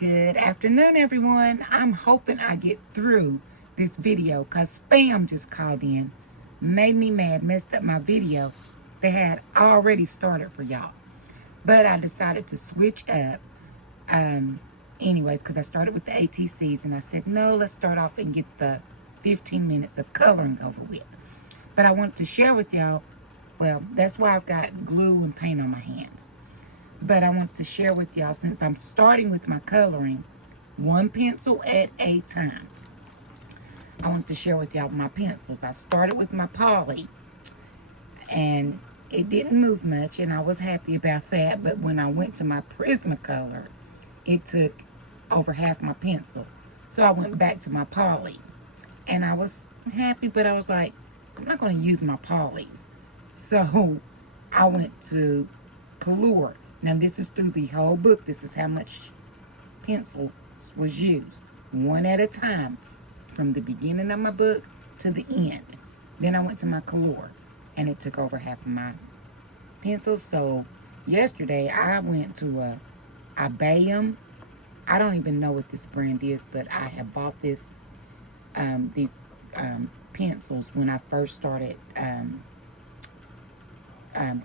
Good afternoon, everyone. I'm hoping I get through this video because spam just called in, made me mad, messed up my video they had already started for y'all. But I decided to switch up anyways because I started with the ATCs and I said, no, let's start off and get the 15 minutes of coloring over with. But I wanted to share with y'all, well, that's why I've got glue and paint on my hands. But I want to share with y'all, since I'm starting with my coloring, one pencil at a time. I want to share with y'all my pencils. I started with my Poly, and it didn't move much, and I was happy about that. But when I went to my Prismacolor, it took over half my pencil. So I went back to my Poly, and I was happy, but I was like, I'm not going to use my Polys. So I went to Color. Now, this is through the whole book. This is how much pencil was used, one at a time, from the beginning of my book to the end. Then I went to my Color, and it took over half of my pencil. So yesterday, I went to Bayum. I don't even know what this brand is, but I have bought these pencils when I first started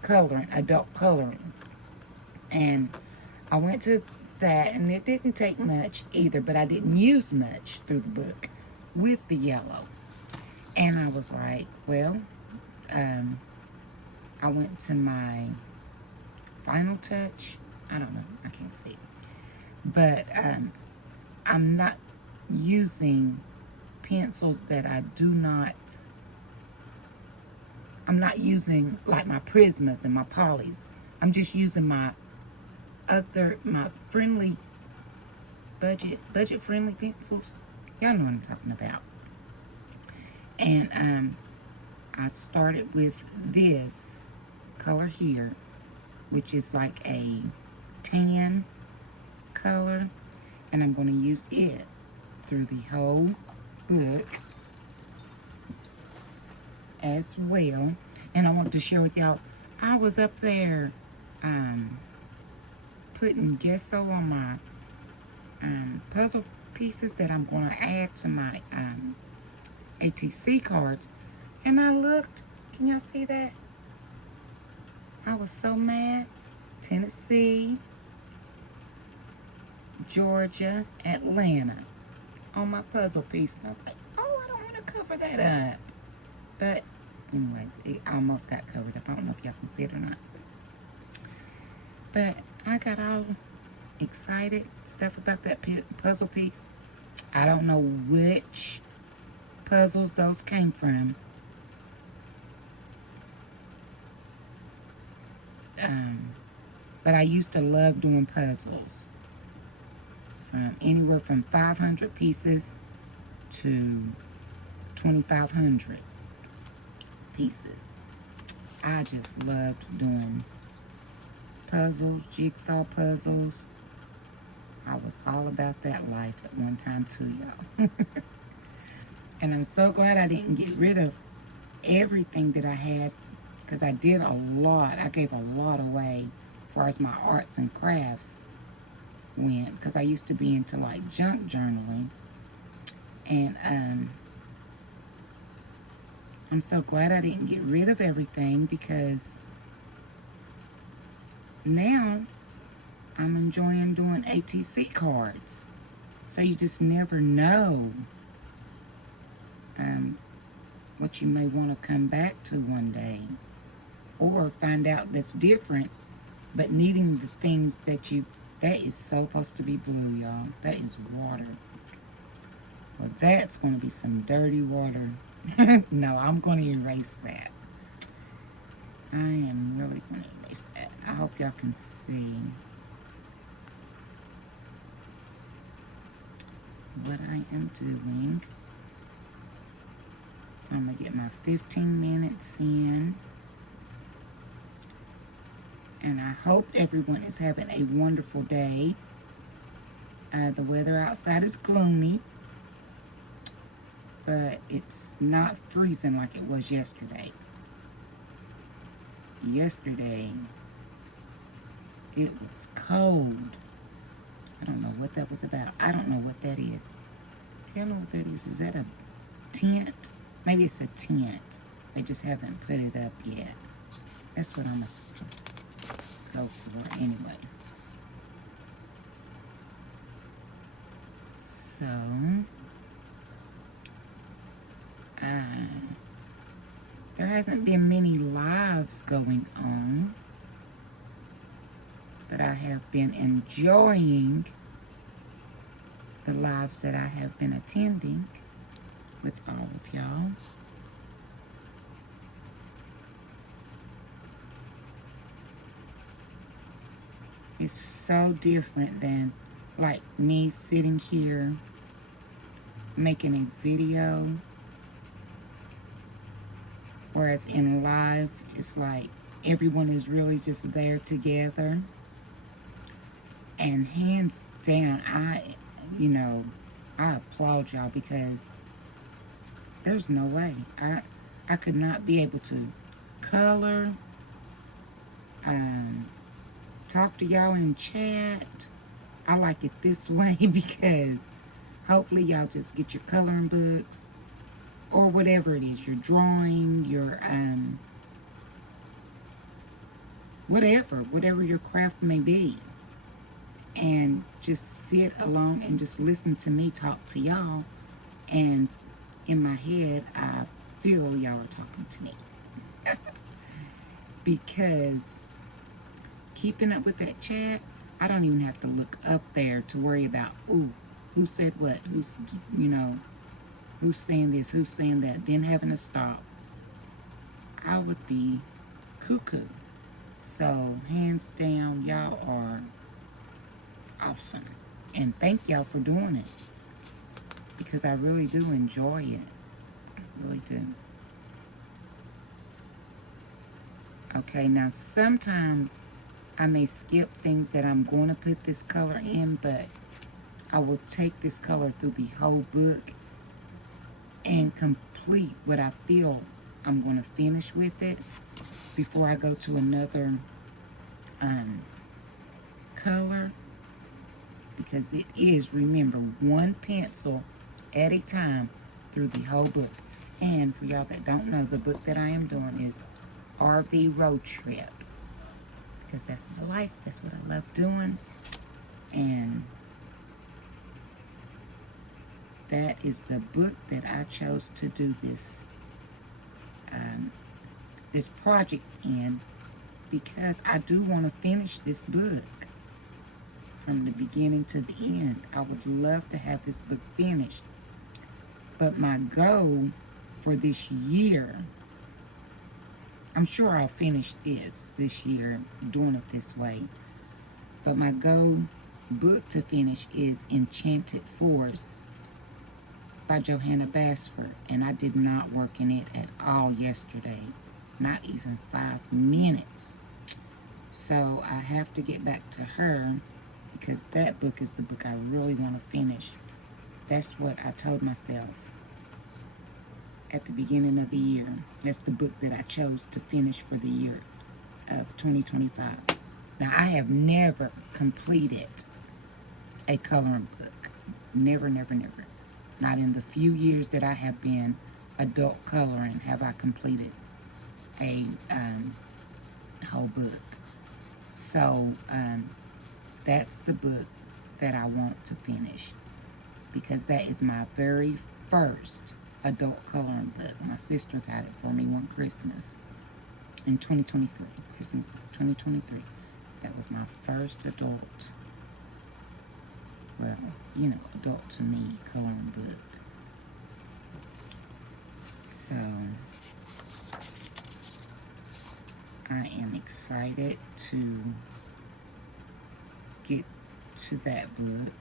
coloring, adult coloring. And I went to that, and it didn't take much either, but I didn't use much through the book with the yellow. And I was like, well, I went to my Final Touch. I don't know, I can't see. But I'm not using pencils that I'm not using like my Prismas and my Polys. I'm just using my friendly budget friendly pencils. Y'all know what I'm talking about. And I started with this color here, which is like a tan color, and I'm going to use it through the whole book as well. And I want to share with y'all, I was up there putting gesso on my puzzle pieces that I'm going to add to my ATC cards, and I looked, can y'all see that? I was so mad. Tennessee, Georgia, Atlanta on my puzzle piece, and I was like, oh, I don't want to cover that up. But anyways, it almost got covered up. I don't know if y'all can see it or not. But I got all excited stuff about that puzzle piece. I don't know which puzzles those came from. But I used to love doing puzzles. From anywhere from 500 pieces to 2,500 pieces. I just loved doing puzzles, jigsaw puzzles. I was all about that life at one time too, y'all. And I'm so glad I didn't get rid of everything that I had, because I did a lot. I gave a lot away as far as my arts and crafts went, because I used to be into like junk journaling. And I'm so glad I didn't get rid of everything, because now I'm enjoying doing ATC cards. So you just never know what you may want to come back to one day, or find out that's different, but needing the things that is supposed to be blue, y'all. That is water. Well, that's going to be some dirty water. No, I'm going to erase that. I am really going to erase that. I hope y'all can see what I am doing. So I'm going to get my 15 minutes in. And I hope everyone is having a wonderful day. The weather outside is gloomy, but it's not freezing like it was yesterday. Yesterday, it was cold. I don't know what that was about. I don't know what that is. Okay, I don't know what that is. Is that a tent? Maybe it's a tent. They just haven't put it up yet. That's what I'm going to go for anyways. So, there hasn't been many lives going on, but I have been enjoying the lives that I have been attending with all of y'all. It's so different than like me sitting here making a video, whereas in live it's like everyone is really just there together. And hands down, I applaud y'all, because there's no way I could not be able to color, talk to y'all in chat. I like it this way because hopefully y'all just get your coloring books or whatever it is, your drawing, your whatever your craft may be, and just sit alone and just listen to me talk to y'all. And in my head, I feel y'all are talking to me. Because keeping up with that chat, I don't even have to look up there to worry about, ooh, who said what, who's saying this, who's saying that, then having to stop. I would be cuckoo. So, hands down, y'all are awesome. And thank y'all for doing it, because I really do enjoy it. I really do. Okay, now sometimes I may skip things that I'm going to put this color in, but I will take this color through the whole book and complete what I feel I'm going to finish with it before I go to another color. Because it is, remember, one pencil at a time through the whole book. And for y'all that don't know, the book that I am doing is RV Road Trip, because that's my life. That's what I love doing. And that is the book that I chose to do this this project in, because I do want to finish this book from the beginning to the end. I would love to have this book finished. But my goal for this year, I'm sure I'll finish this year, doing it this way. But my goal book to finish is Enchanted Forest by Johanna Basford. And I did not work in it at all yesterday. Not even 5 minutes. So I have to get back to her, because that book is the book I really want to finish. That's what I told myself at the beginning of the year. That's the book that I chose to finish for the year of 2025. Now, I have never completed a coloring book. Never, never, never. Not in the few years that I have been adult coloring have I completed a whole book. So, that's the book that I want to finish, because that is my very first adult coloring book. My sister got it for me one Christmas in 2023. Christmas 2023. That was my first adult, well, adult to me coloring book. So, I am excited to get to that book.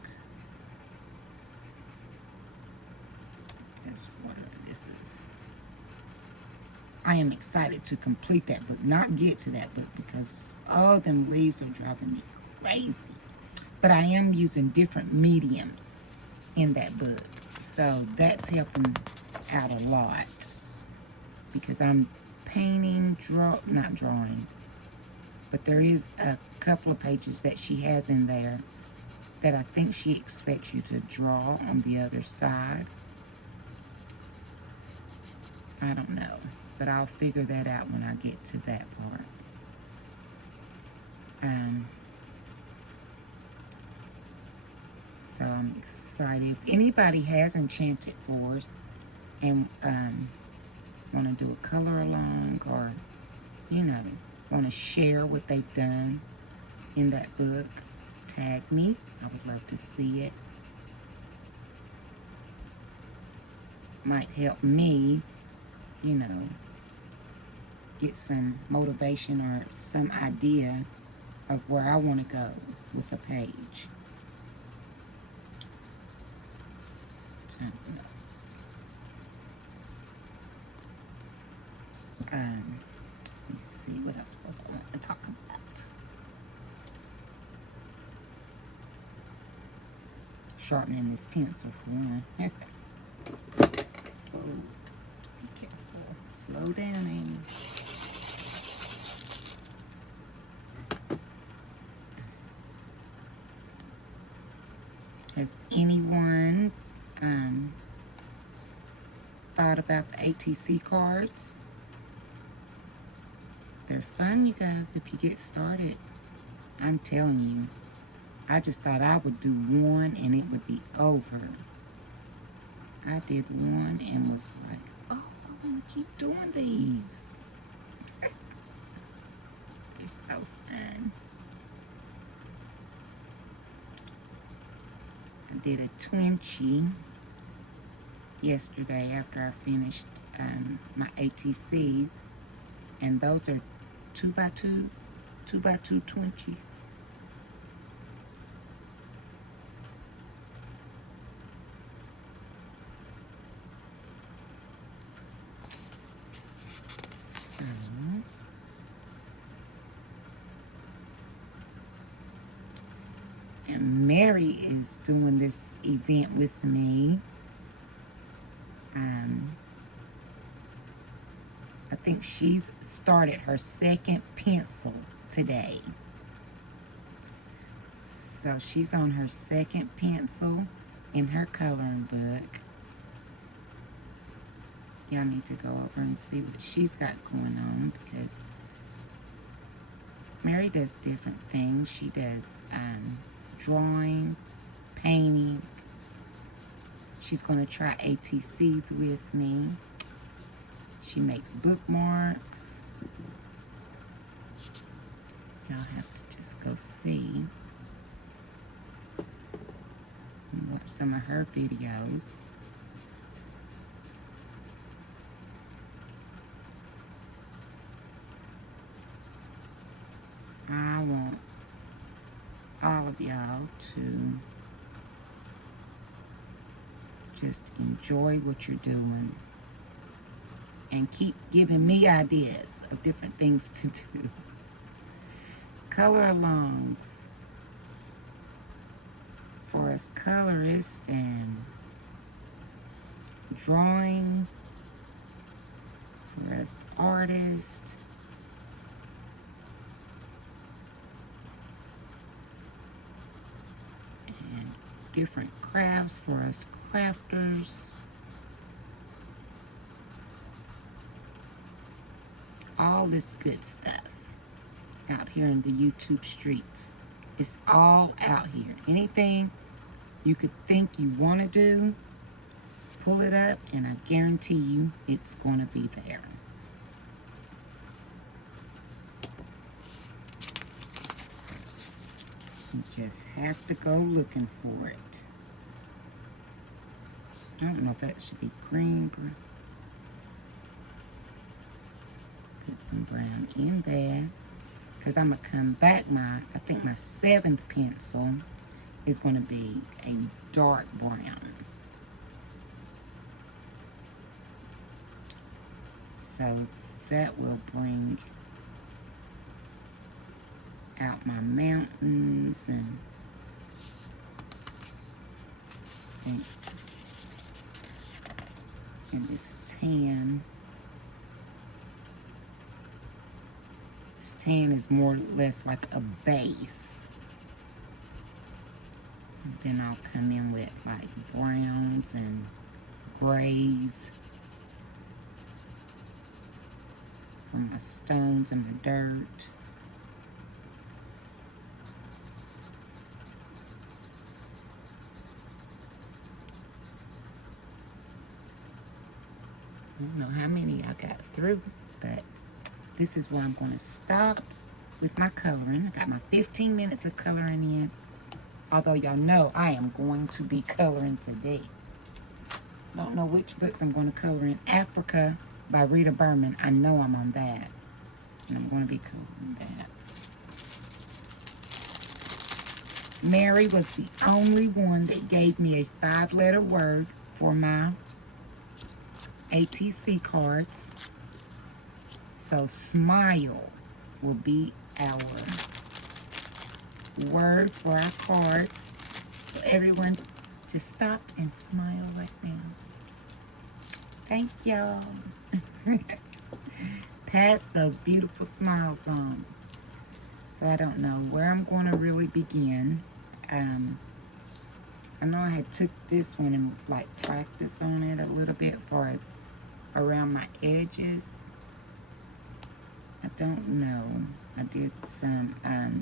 That's what this is. I am excited to complete that book, not get to that book, because all them leaves are driving me crazy. But I am using different mediums in that book, so that's helping out a lot, because I'm painting, not drawing, but there is a couple of pages that she has in there that I think she expects you to draw on the other side. I don't know, but I'll figure that out when I get to that part. So I'm excited. If anybody has Enchanted Forest and want to do a color along, or, you know, want to share what they've done in that book, tag me. I would love to see it. Might help me, you know, get some motivation or some idea of where I want to go with a page. So, let me see what else was I want to talk about. Sharpening this pencil for one. Oh, be careful. Slow down, Amy. Has anyone thought about the ATC cards? They're fun, you guys, if you get started. I'm telling you. I just thought I would do one and it would be over. I did one and was like, oh, I want to keep doing these. They're so fun. I did a Twinchie yesterday after I finished my ATCs. And those are 2x2 Twinchies. And Mary is doing this event with me. I think she's started her second pencil today. So she's on her second pencil in her coloring book. Y'all need to go over and see what she's got going on, because Mary does different things. She does drawing, painting. She's going to try ATCs with me. She makes bookmarks. Y'all have to just go see and watch some of her videos. I want all of y'all to just enjoy what you're doing and keep giving me ideas of different things to do. Color alongs for us colorists, and drawing for us artists. And different crafts for us crafters. All this good stuff out here in the YouTube streets. It's all out here. Anything you could think you want to do, pull it up, and I guarantee you it's going to be there. You just have to go looking for it. I don't know if that should be green. Put some brown in there, because I'm going to come back. I think my 7th pencil is going to be a dark brown. So that will bring out my mountains and this tan. This tan is more or less like a base. then I'll come in with like browns and grays for my stones and my dirt. I don't know how many I got through, but this is where I'm going to stop with my coloring. I got my 15 minutes of coloring in. Although y'all know I am going to be coloring today. Don't know which books I'm going to color in. Africa by Rita Berman. I know I'm on that. And I'm going to be coloring that. Mary was the only one that gave me a 5-letter word for my ATC cards. So smile will be our word for our cards. So everyone just stop and smile right now. Thank y'all. Pass those beautiful smiles on. So I don't know where I'm going to really begin. I know I had took this one and like practice on it a little bit for as around my edges. I don't know. I did some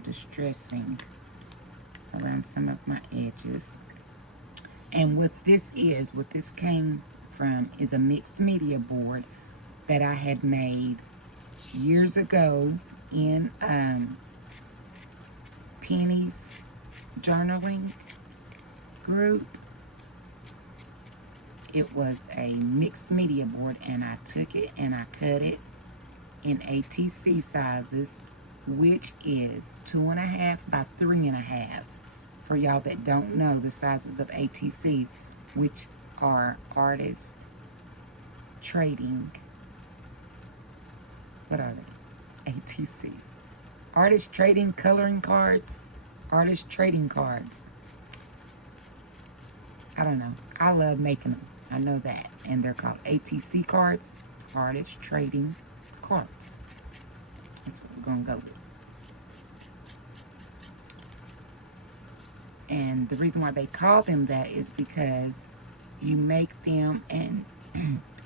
distressing around some of my edges. And what this came from is a mixed media board that I had made years ago in Penny's journaling group. It was a mixed media board, and I took it and I cut it in ATC sizes, which is 2.5 by 3.5. For y'all that don't know the sizes of ATCs, which are artist trading. What are they? ATCs. Artist trading coloring cards. Artist trading cards. I don't know. I love making them. I know that. And they're called ATC cards. Artist trading cards. That's what we're going to go with. And the reason why they call them that is because you make them and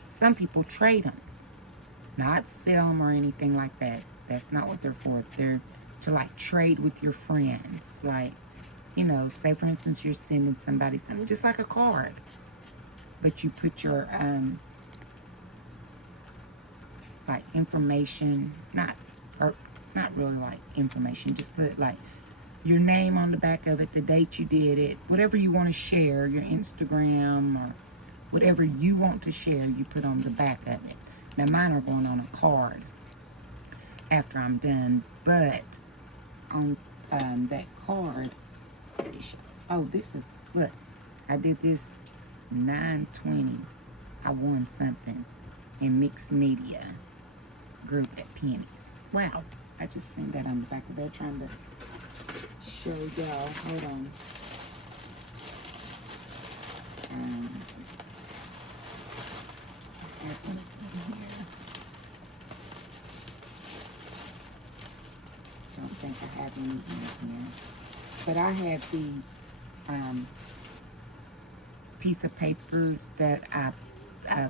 some people trade them. Not sell them or anything like that. That's not what they're for. They're to like trade with your friends. Like, you know, say for instance you're sending somebody something just like a card. But you put your like information, not really like information, just put like your name on the back of it, the date you did it, whatever you want to share, your Instagram or whatever you want to share, you put on the back of it. Now mine are going on a card after I'm done, but on that card, oh, this is, look, I did this 9/20. I won something in mixed media group at Penny's. Wow, I just seen that on the back of there trying to show y'all. Hold on. I have anything here. Don't think I have anything here. But I have these piece of paper that I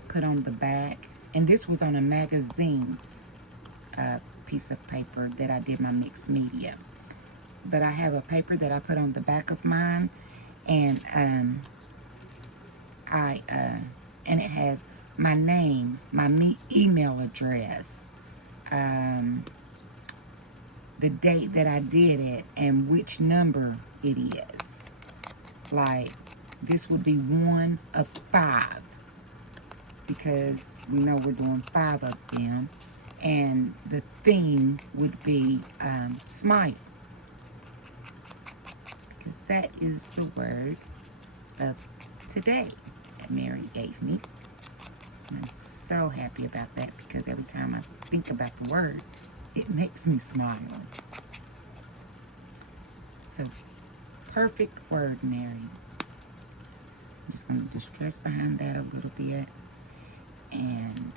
put on the back. And this was on a magazine piece of paper that I did my mixed media. But I have a paper that I put on the back of mine, and and it has my name, my email address, the date that I did it, and which number it is. Like, this would be 1 of 5, because we know we're doing 5 of them, and the theme would be smile, because that is the word of today that Mary gave me. And I'm so happy about that, because every time I think about the word, it makes me smile. So, perfect word, Mary. I'm just going to distress behind that a little bit. And,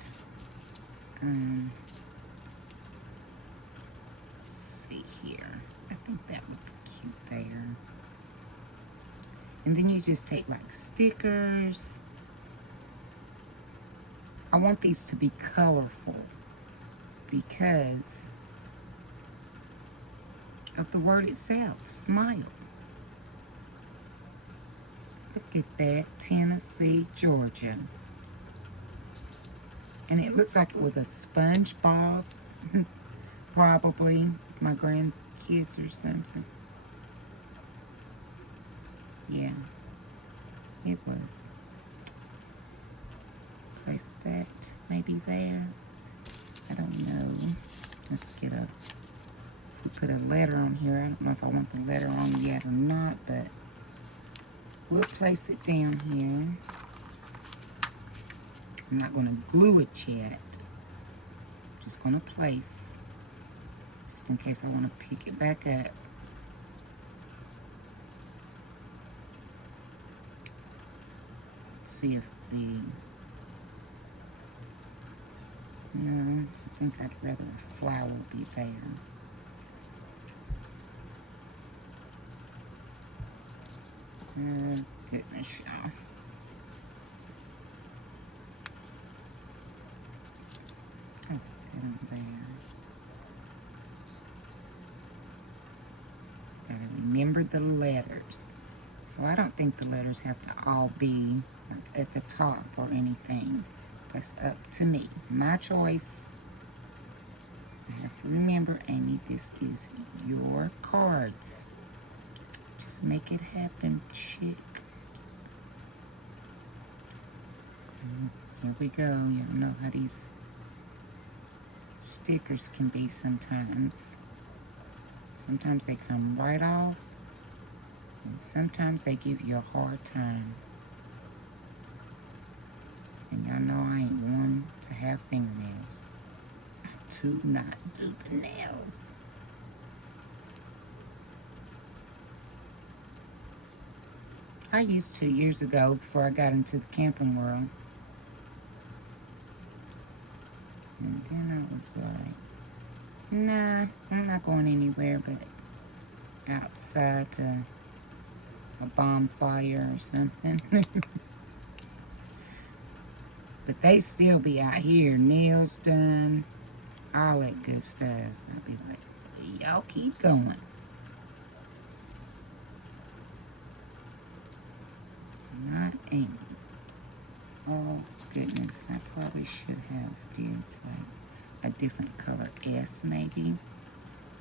let's see here. I think that would be cute there. And then you just take like stickers. I want these to be colorful because of the word itself, smile. Look at that, Tennessee, Georgia. And it looks like it was a SpongeBob, probably my grandkids or something. Yeah, it was. Place that maybe there. I don't know. Let's get a, if we put a letter on here, I don't know if I want the letter on yet or not, but we'll place it down here. I'm not going to glue it yet. I'm just going to place, just in case I want to pick it back up. Let's see if the, no, I think I'd rather a flower be there. Oh, goodness, y'all. Oh, down there. Gotta remember the letters. So I don't think the letters have to all be like at the top or anything. That's up to me. My choice. I have to remember, Amy, this is your cards. Just make it happen, chick. And here we go. Y'all know how these stickers can be sometimes. Sometimes they come right off, and sometimes they give you a hard time. And y'all know I ain't one to have fingernails. I do not do the nails. I used to years ago before I got into the camping world. And then I was like, nah, I'm not going anywhere but outside to a bonfire or something. But they still be out here, nails done, all that good stuff. I'd be like, y'all keep going. Not Amy. Oh, goodness. I probably should have did like a different color S maybe.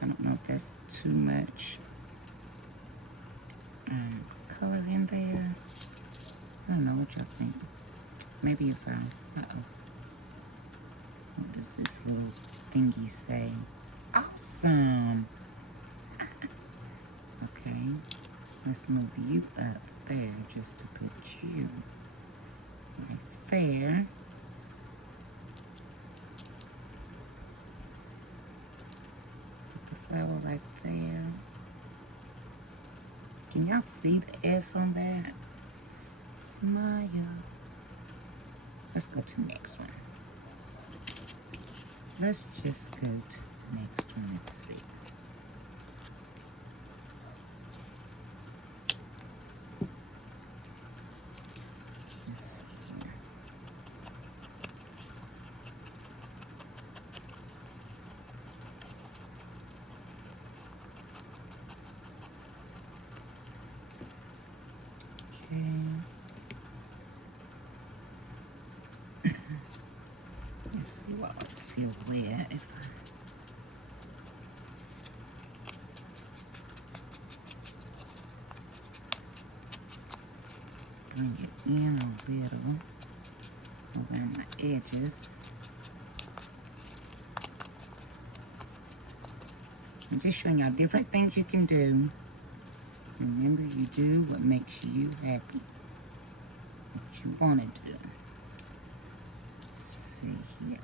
I don't know if that's too much color in there. I don't know what y'all think. Maybe if I, what does this little thingy say? Awesome. Okay, let's move you up there just to put you right there. Put the flower right there. Can y'all see the S on that? Smile. Let's go to the next one. Let's just go to the next one. Let's see. Let's see here. Okay. Let's see while it's still wet. If I bring it in a little around my edges. I'm just showing y'all different things you can do. Remember, you do what makes you happy. What you want to do. Let's see here.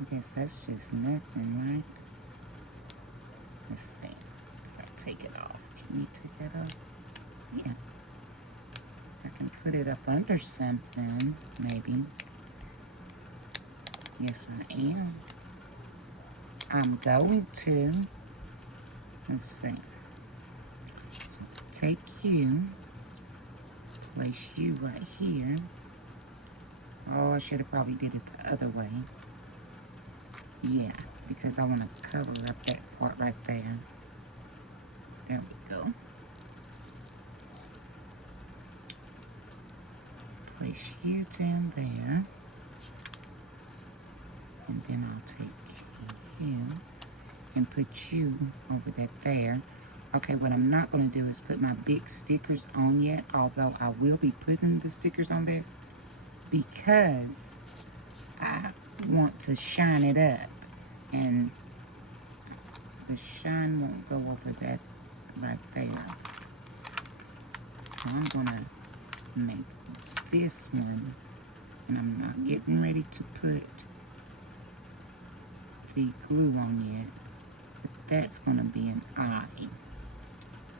I guess that's just nothing, right? Let's see. If I take it off. Can you take that off? Yeah. I can put it up under something, maybe. Yes, I am. I'm going to. Let's see. take you, place you right here. Oh, I should have probably did it the other way. Yeah, because I want to cover up that part right there. There we go. Place you down there. And then I'll take you and put you over that there. Okay, what I'm not going to do is put my big stickers on yet, although I will be putting the stickers on there because I want to shine it up, and the shine won't go over that right there. So I'm going to make this one, and I'm not getting ready to put the glue on yet, but that's going to be an eye.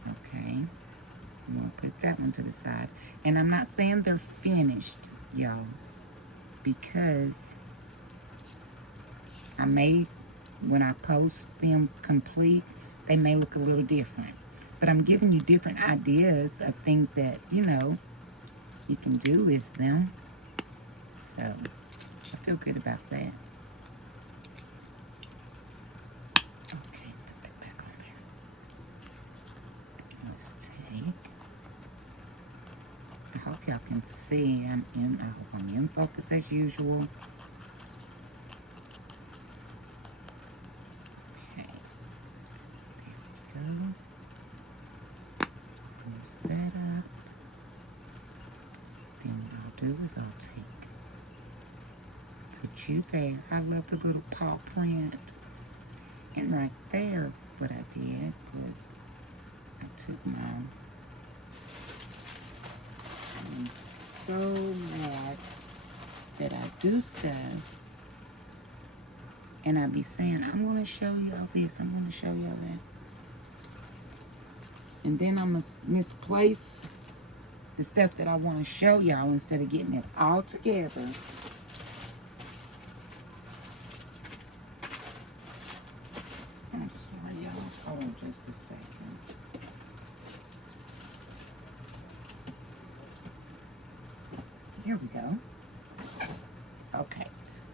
Okay, I'm going to put that one to the side. And I'm not saying they're finished, y'all, because I may, when I post them complete, they may look a little different. But I'm giving you different ideas of things that, you know, you can do with them. So, I feel good about that. Okay, put that back on there. Let's take, I hope y'all can see, I hope I'm in focus as usual. Okay, there we go. Close that up. Then what I'll do is I'll put you there. I love the little paw print. And right there, what I did was I took my, I'm so mad that I do stuff and I be saying, I'm going to show y'all this, I'm going to show y'all that. And then I'm going to misplace the stuff that I want to show y'all instead of getting it all together. I'm sorry, y'all. Hold on just a second. Here we go. Okay.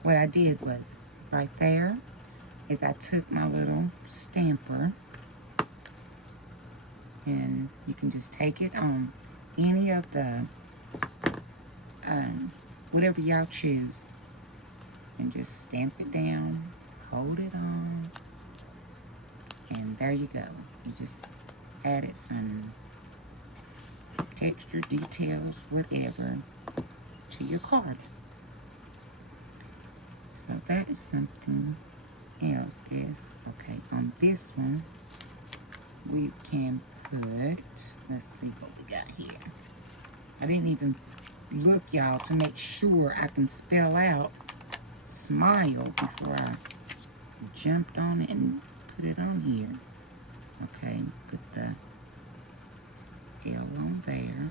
What I did was, right there, is I took my little stamper, and you can just take it on any of the, whatever y'all choose, and just stamp it down, hold it on, and there you go. You just added some texture, details, whatever, to your card. So that is something else. Is okay, on this one, we can put, let's see what we got here. I didn't even look, y'all, to make sure I can spell out smile before I jumped on it and put it on here. Okay, put the L on there.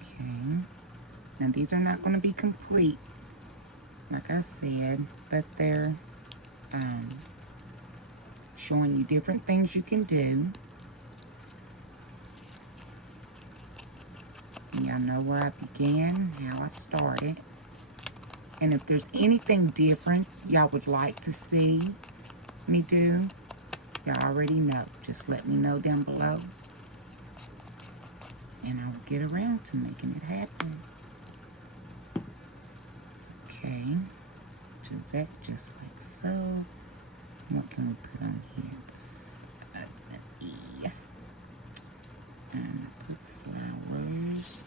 Okay, now these are not going to be complete, like I said, but they're showing you different things you can do. Y'all know where I began, how I started. And if there's anything different y'all would like to see me do, y'all already know. Just let me know down below, and I'll get around to making it happen. Okay, do that just like so. What can we put on here besides an E? And put flowers.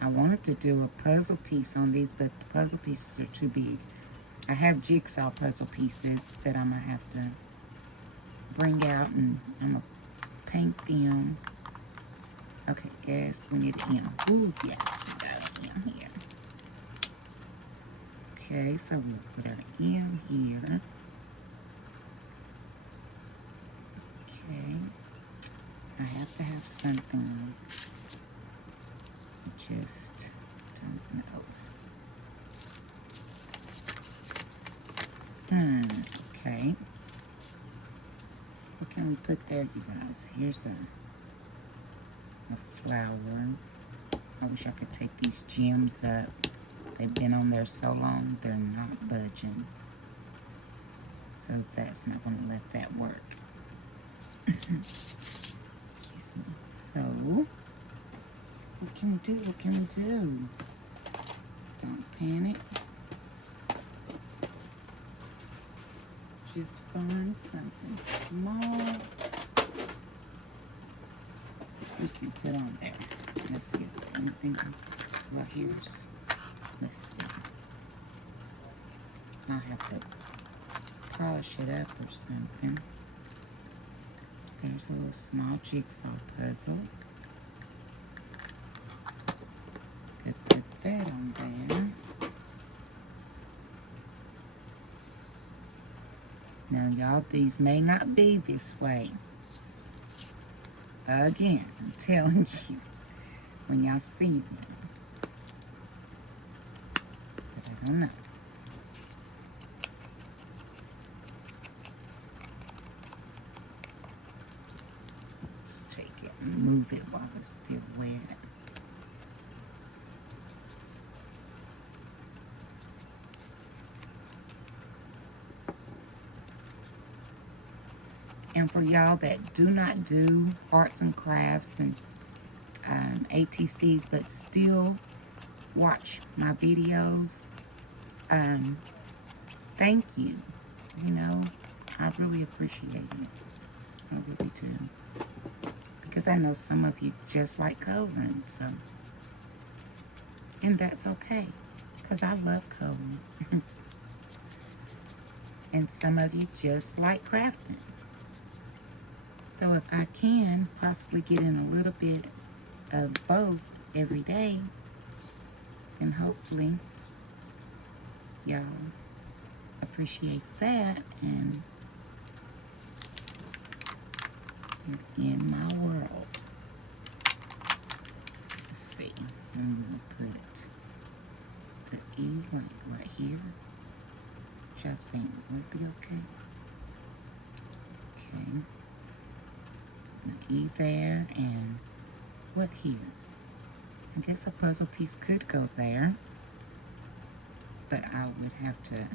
I wanted to do a puzzle piece on these, but the puzzle pieces are too big. I have jigsaw puzzle pieces that I'm going to have to bring out, and I'm going to paint them. Okay, yes, we need an M. Ooh, yes, we got an M here. Okay, so we'll put our M here. Okay, I have to have something. I just don't know. Okay. What can we put there, you guys? Here's a flower. I wish I could take these gems up. They've been on there so long, they're not budging. So that's not going to let that work. Excuse me. So, what can we do? What can we do? Don't panic. Just find something small we can put on there. Let's see, is there anything? Well, here's, let's see. I'll have to polish it up or something. There's a little small jigsaw puzzle. Could put that on there. Now, y'all, these may not be this way. Again, I'm telling you, when y'all see them. But I don't know. Let's take it and move it while it's still wet. And for y'all that do not do arts and crafts and ATCs, but still watch my videos, thank you. You know, I really appreciate it. I really do. Because I know some of you just like coloring, so. And that's okay, because I love coloring. And some of you just like crafting. So if I can possibly get in a little bit of both every day, then hopefully y'all appreciate that and you're in my world. Let's see. I'm going to put the E right here, which I think would be okay. Okay. An E there, and what here? I guess a puzzle piece could go there, but I would have to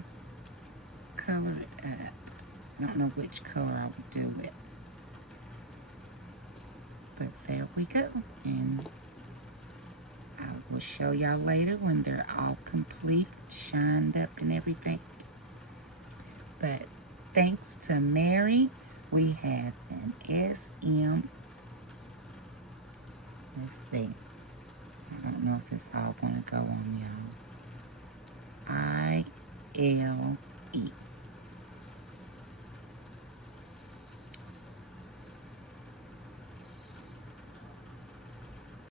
color it up. I don't know which color I would do it. But there we go, and I will show y'all later when they're all complete, shined up and everything. But thanks to Mary, we have an SM. Let's see. I don't know if it's all going to go on, y'all. ILE.